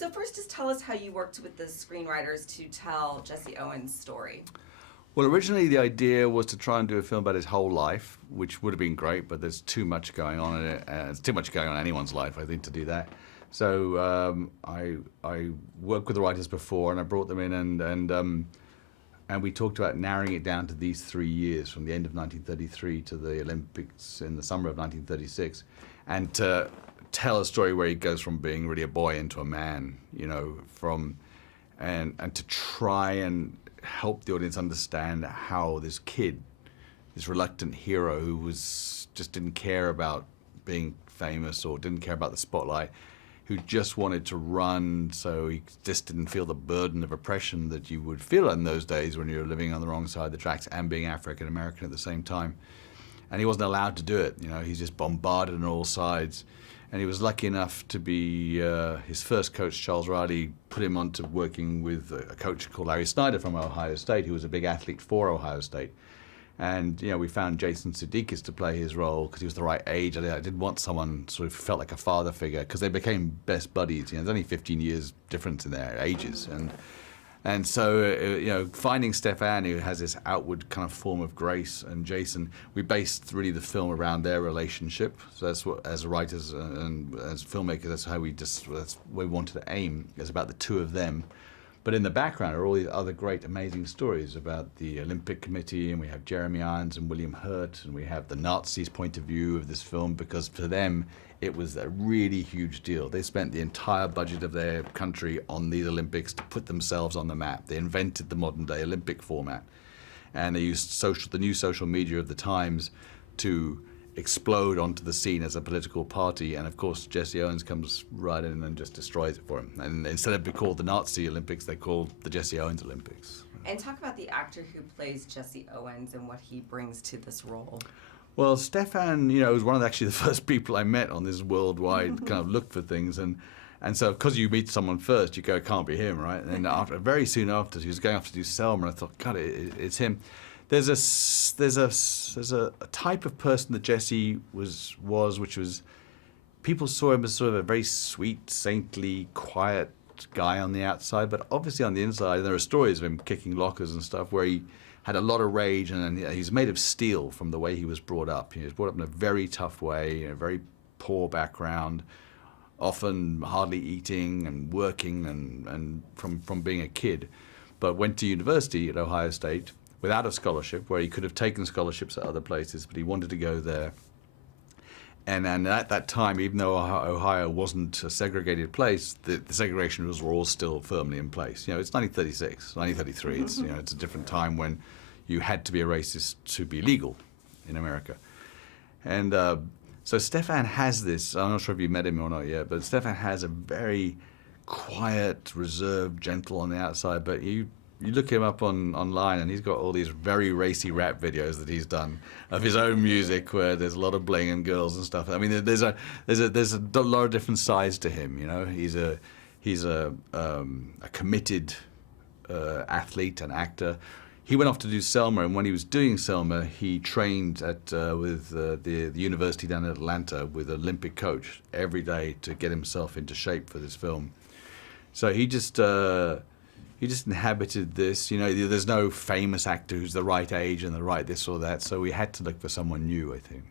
So first, just tell us how you worked with the screenwriters to tell Jesse Owens' story. Well, originally the idea was to try and do a film about his whole life, which would have been great, but there's too much going on in it. There's too much going on in anyone's life, I think, to do that. So I worked with the writers before, and I brought them in, and we talked about narrowing it down to these 3 years, from the end of 1933 to the Olympics in the summer of 1936, and to tell a story where he goes from being really a boy into a man, and to try and help the audience understand how this kid, this reluctant hero who just didn't care about being famous or didn't care about the spotlight, who just wanted to run so he just didn't feel the burden of oppression that you would feel in those days when you were living on the wrong side of the tracks and being African American at the same time. And he wasn't allowed to do it. He's just bombarded on all sides. And he was lucky enough to be, his first coach, Charles Riley, put him on to working with a coach called Larry Snyder from Ohio State, who was a big athlete for Ohio State. And, we found Jason Sudeikis to play his role because he was the right age. I didn't want someone sort of who felt like a father figure, because they became best buddies. There's only 15 years difference in their ages. And so, finding Stefan, who has this outward kind of form of grace, and Jason, we based really the film around their relationship. So that's what, as writers and as filmmakers, that's where we wanted to aim, is about the two of them. But in the background are all these other great, amazing stories about the Olympic Committee, and we have Jeremy Irons and William Hurt, and we have the Nazis' point of view of this film, because for them, it was a really huge deal. They spent the entire budget of their country on these Olympics to put themselves on the map. They invented the modern-day Olympic format, and they used the new social media of the times to explode onto the scene as a political party. And of course, Jesse Owens comes right in and just destroys it for him. And instead of being called the Nazi Olympics, they called the Jesse Owens Olympics. And talk about the actor who plays Jesse Owens and what he brings to this role. Well, Stefan, was one of the first people I met on this worldwide kind of look for things. And so, because you meet someone first, you go, it can't be him, right? And then very soon after, he was going off to do Selma, and I thought, God, it's him. There's a type of person that Jesse was, which was, people saw him as sort of a very sweet, saintly, quiet guy on the outside, but obviously on the inside, there are stories of him kicking lockers and stuff where he had a lot of rage, and he's made of steel from the way he was brought up. He was brought up in a very tough way, in a very poor background, often hardly eating and working, and from being a kid, but went to university at Ohio State without a scholarship, where he could have taken scholarships at other places, but he wanted to go there. And at that time, even though Ohio wasn't a segregated place, the segregation rules were all still firmly in place. It's 1936, 1933. It's a different time when you had to be a racist to be legal in America. And so Stefan has this, I'm not sure if you met him or not yet, but Stefan has a very quiet, reserved, gentle on the outside, but you look him up online, and he's got all these very racy rap videos that he's done of his own music, where there's a lot of bling and girls and stuff. I mean, there's a lot of different sides to him. He's a committed athlete and actor. He went off to do Selma, and when he was doing Selma, he trained with the university down in Atlanta with an Olympic coach every day to get himself into shape for this film. So he just inhabited this. There's no famous actor who's the right age and the right this or that, so we had to look for someone new, I think.